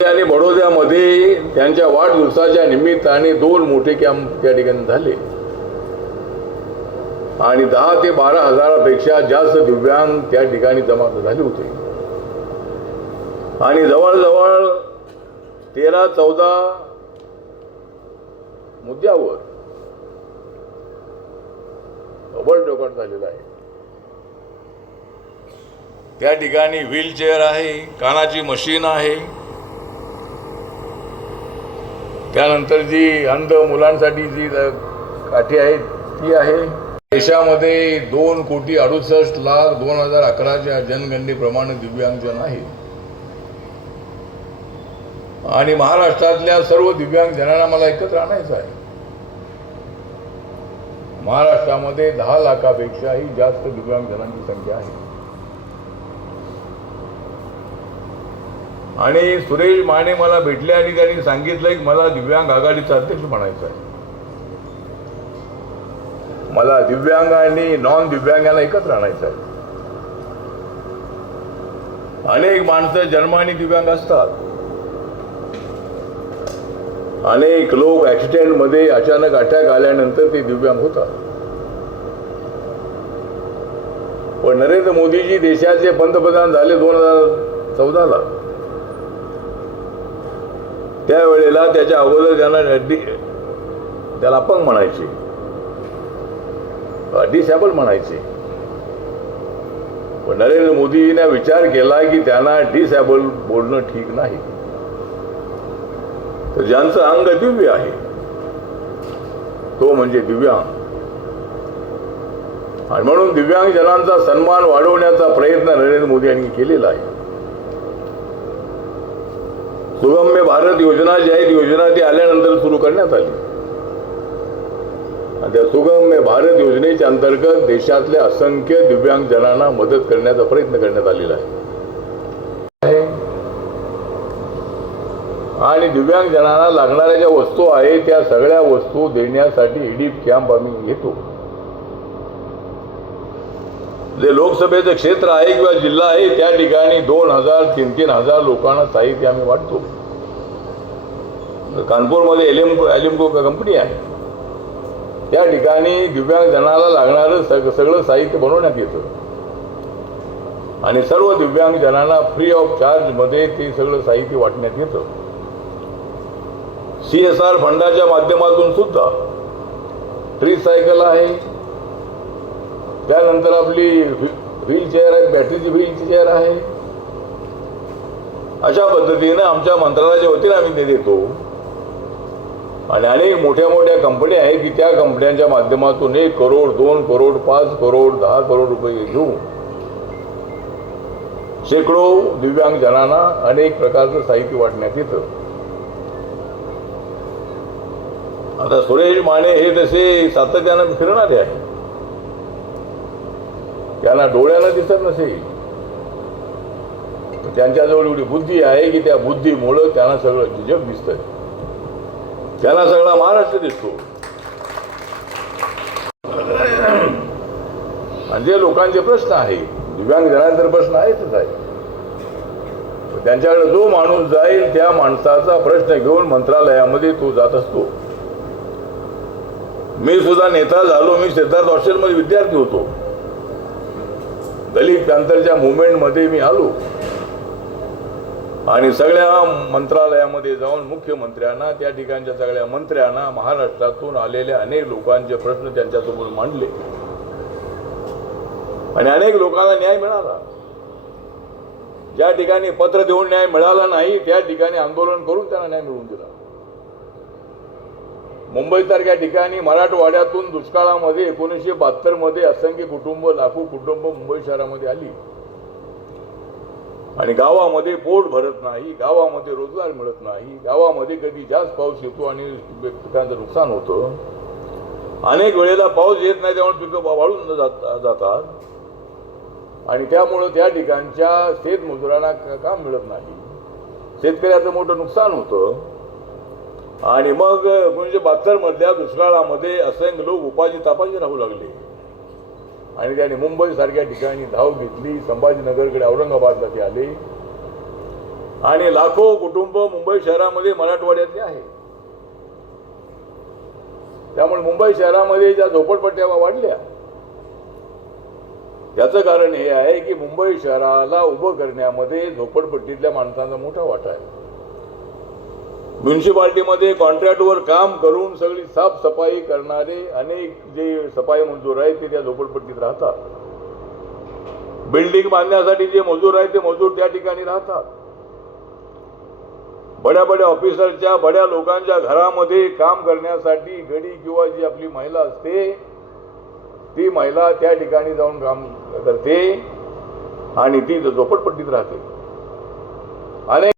आणि बडोद्यामध्ये त्यांच्या वाढदिवसाच्या निमित्ताने 2 मोठे कॅम्प त्या ठिकाणी झाले आणि 10 ते 12 हजारापेक्षा जास्त दिव्यांग त्या ठिकाणी जमा झाले होते आणि जवळजवळ 13-14 मुद्द्यावर डोकाट झालेला आहे। त्या ठिकाणी व्हीलचेअर आहे, कानाची मशीन आहे, त्यानंतर जी अंध मुलांसाठी जी काठी आहे ती आहे। देशामध्ये 2,68,00,000 2011च्या जनगणनेप्रमाणे दिव्यांगजन आहेत आणि महाराष्ट्रातल्या सर्व दिव्यांग जनांना मला एकत्र आणायचं आहे। महाराष्ट्रामध्ये 10 लाखापेक्षाही जास्त दिव्यांग जनांची संख्या आहे आणि सुरेश माने मला भेटले आणि त्यांनी सांगितलं की मला दिव्यांग आघाडीचा अध्यक्ष बनायचं आहे। मला दिव्यांग आणि नॉन दिव्यांगांना एकत्र आणायचं आहे। अनेक माणसं जन्माने दिव्यांग असतात, अनेक लोक ऍक्सिडेंटमध्ये अचानक अटॅक आल्यानंतर ते दिव्यांग होतात, पण नरेंद्र मोदीजी देशाचे पंतप्रधान झाले 2014ला। त्यावेळेला त्याच्या अगोदर त्याला अपंग म्हणायचे, डिसेबल म्हणायचे, पण नरेंद्र मोदीजीने विचार केला की त्यांना डिसेबल बोलणं ठीक नाही, तर ज्यांचं अंग दिव्य आहे तो म्हणजे दिव्यांग, आणि म्हणून दिव्यांग जनांचा सन्मान वाढवण्याचा प्रयत्न नरेंद्र मोदी यांनी केलेला आहे। सुगम्य भारत योजना जी आहे ती योजना ती आल्यानंतर सुरू करण्यात आली आणि त्या सुगम्य भारत योजनेच्या अंतर्गत देशातल्या असंख्य दिव्यांग जनांना मदत करण्याचा प्रयत्न करण्यात आलेला आहे आणि दिव्यांग जनांना लागणाऱ्या ज्या वस्तू आहेत त्या सगळ्या वस्तू देण्यासाठी ईडीप कॅम्प आम्ही घेतो। जे लोकसभेचं क्षेत्र आहे किंवा जिल्हा आहे त्या ठिकाणी 2,000-3,000 लोकांना साहित्य आम्ही वाटतो। कानपूरमध्ये एलिम्को कंपनी आहे, त्या ठिकाणी दिव्यांग जनाला लागणारं सगळं साहित्य बनवण्यात येतं आणि सर्व दिव्यांग जनांना फ्री ऑफ चार्ज मध्ये ते सगळं साहित्य वाटण्यात येतं। CSR फंडाच्या माध्यमातून सुद्धा ट्रिसायकल आहे, त्यानंतर आपली व्हीलचेअर आहे, बॅटरीची व्हीलचेअर आहे। अशा पद्धतीने आमच्या मंत्रालयाच्या वतीने आम्ही ते देतो आणि अनेक मोठ्या मोठ्या कंपन्या आहेत की त्या कंपन्यांच्या माध्यमातून 1 करोड 2 करोड 5 करोड 10 करोड रुपये घेऊन शेकडो दिव्यांग जनांना अनेक प्रकारचं साहित्य वाटण्यात येतं। आता सुरेश माने हे तसे सातत्यानं फिरणारे आहे, त्यांना डोळ्यानं दिसत नसेल, त्यांच्याजवळ एवढी बुद्धी आहे की त्या बुद्धीमुळे त्यांना सगळं जग दिसतंय, त्यांना सगळा महाराष्ट्र दिसतो। म्हणजे लोकांचे प्रश्न आहे, दिव्यांग जनांचे प्रश्न आहेतच आहे, त्यांच्याकडे जो माणूस जाईल त्या माणसाचा प्रश्न घेऊन मंत्रालयामध्ये तो जात असतो। मी सुद्धा नेता झालो, मी सिद्धार्थ हॉस्टेलमध्ये विद्यार्थी होतो, दलित पॅंथरच्या मुवमेंटमध्ये मी आलो आणि सगळ्या मंत्रालयामध्ये जाऊन मुख्यमंत्र्यांना, त्या ठिकाणच्या सगळ्या मंत्र्यांना, महाराष्ट्रातून आलेल्या अनेक लोकांचे प्रश्न त्यांच्यासमोर मांडले आणि अनेक लोकांना न्याय मिळाला। ज्या ठिकाणी पत्र देऊन न्याय मिळाला नाही त्या ठिकाणी आंदोलन करून त्यांना न्याय मिळवून दिला। मुंबईसारख्या ठिकाणी मराठवाड्यातून दुष्काळामध्ये 1972 मध्ये असंख्य कुटुंब, लाखो कुटुंब मुंबई शहरामध्ये आली आणि गावामध्ये पोट भरत नाही, गावामध्ये रोजगार मिळत नाही, गावामध्ये कधी जास्त पाऊस येतो आणि पिकांचं नुकसान होतं, अनेक वेळेला पाऊस येत नाही त्यामुळे पिकं वाळून जातात आणि त्यामुळे त्या ठिकाणच्या शेतमजुरांना काम मिळत नाही, शेतकऱ्याचं मोठं नुकसान होतं आणि मग 1972 मधल्या दुष्काळामध्ये असंख्य लोक उपाशी तापाशी राहू लागले आणि त्याने मुंबई सारख्या ठिकाणी धाव घेतली, संभाजीनगरकडे औरंगाबादला ते आले आणि लाखो कुटुंब मुंबई शहरामध्ये मराठवाड्यातले आहे. त्यामुळे मुंबई शहरामध्ये ज्या झोपडपट्ट्या वाढल्या याचं कारण हे आहे की मुंबई शहराला उभं करण्यामध्ये झोपडपट्टीतल्या माणसांचा मोठा वाटा आहे. म्युन्सिपाल्टीमध्ये कॉन्ट्रॅक्टवर काम करून सगळी साफसफाई करणारे अनेक जे सफाई मजूर आहेत ते त्या झोपडपट्टीत राहतात. बिल्डिंग बांधण्यासाठी जे मजूर आहेत ते मजूर त्या ठिकाणी राहतात. बड्या बड्या ऑफिसरच्या बड्या लोकांच्या घरामध्ये काम करण्यासाठी गडी किंवा जी आपली महिला असते ती महिला त्या ठिकाणी जाऊन काम करते आणि ती झोपडपट्टीत राहते. अनेक